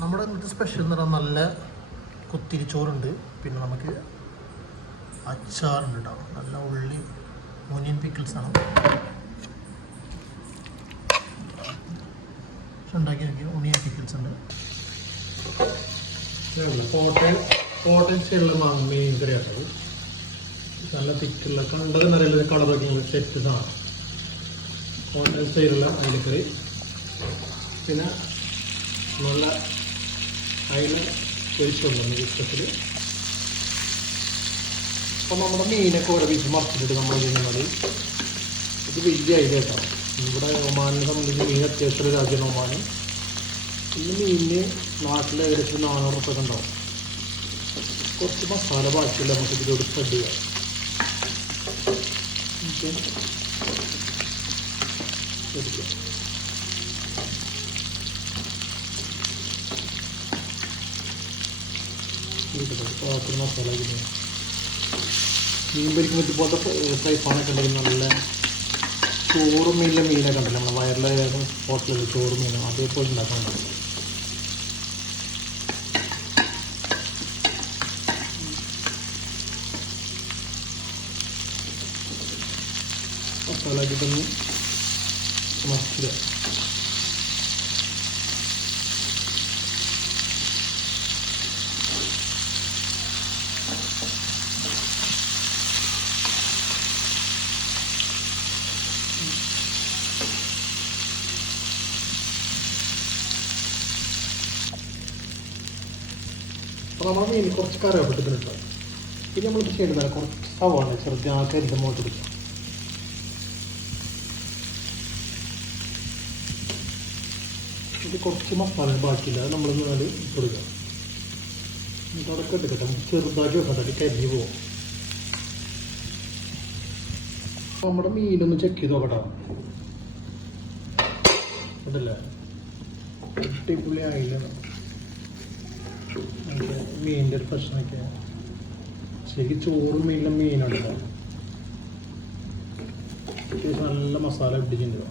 നമ്മുടെ ഇന്നത്തെ സ്പെഷ്യൽ എന്ന് പറഞ്ഞാൽ നല്ല കുത്തിരിച്ചോറുണ്ട്, പിന്നെ നമുക്ക് അച്ചാറുണ്ട് കേട്ടോ, നല്ല ഉള്ളി ഓനിയൻ പിക്കിൾസാണ് ഉണ്ടാക്കി നോക്കി. ഓനിയൻ പിക്കിൾസ് ഉണ്ട്. കോട്ടൺ സ്റ്റൈലുള്ള മീൻ കറി ആട്ടത്, നല്ല തിക്കുള്ള കണ്ടത് നിറയിലൊരു കളറൊക്കെ സെറ്റ് സാധനം. കോട്ടൺ സ്റ്റൈലുള്ള അയിലക്കറി, പിന്നെ നല്ല അയില പൊരിച്ചുകൊണ്ടുവന്നു ചിത്രത്തിൽ. അപ്പം നമ്മുടെ മീനൊക്കെ ഓരോ പീസ് മറച്ചിട്ട് നമ്മൾ ചെയ്യുന്നത്, ഇത് വലിയ അയില കേട്ടോ. ഇവിടെ ഒമാനിനെ സംബന്ധിച്ച് മീൻ അത്യാവശ്യം രാജ്യമാണ് ഒമാൻ. ഇന്ന് മീനിന് നാട്ടിൽ ഏകദേശം 400 റുപ്യ ഉണ്ടാവും. കുറച്ച് മസാല ബാക്കിയില്ല, നമുക്ക് ഇതിലൂടെ സ്പ്രെഡ് ചെയ്യാം. പാത്രം മസാല മീൻ പൊരിക്കും പറ്റി പോലത്തെ ഫ്രൈ പാനൊക്കെ ഉണ്ടെങ്കിൽ നല്ല ചോറും മീനിലെ മീനൊക്കെ ഉണ്ടല്ലോ, നമ്മുടെ വയറിലെ ഹോട്ടലിൽ ചോറും മീനും അതേപോലെ ഉണ്ടാക്കാനുണ്ടാവും. മസാല ആക്കിയിട്ടൊന്ന് മറിച്ചിടുക. അപ്പോൾ നമ്മൾ മീൻ കുറച്ച് കറിവേപ്പിട്ടിട്ടുണ്ട്. ഇത് നമ്മളിത് ചെയ്യേണ്ടതാണ്, കുറച്ച് സവാള ചെറുതാക്കി അരിഞ്ഞ് മുകളിൽ കൊടുക്കുക. ഇത് കുറച്ച് മസാല ബാക്കിയില്ല, അത് നമ്മൾ നാല് കൊടുക്കുക. ഇതൊക്കെ എടുക്കട്ടെ, നമുക്ക് ചെറുതാക്കി വെക്കട്ടെ, കരിഞ്ഞ് പോകും. നമ്മുടെ മീനൊന്ന് ചെക്ക് ചെയ്ത് നോക്കട്ടെ. അതല്ലേ അടിപൊളി ആയില്ല മീനിൻ്റെ ഒരു പ്രശ്നമൊക്കെ. ശരിക്കും ചോറും മീനിലും മീനുണ്ടല്ലോ, നല്ല മസാല പിടിച്ചിട്ടുണ്ടോ.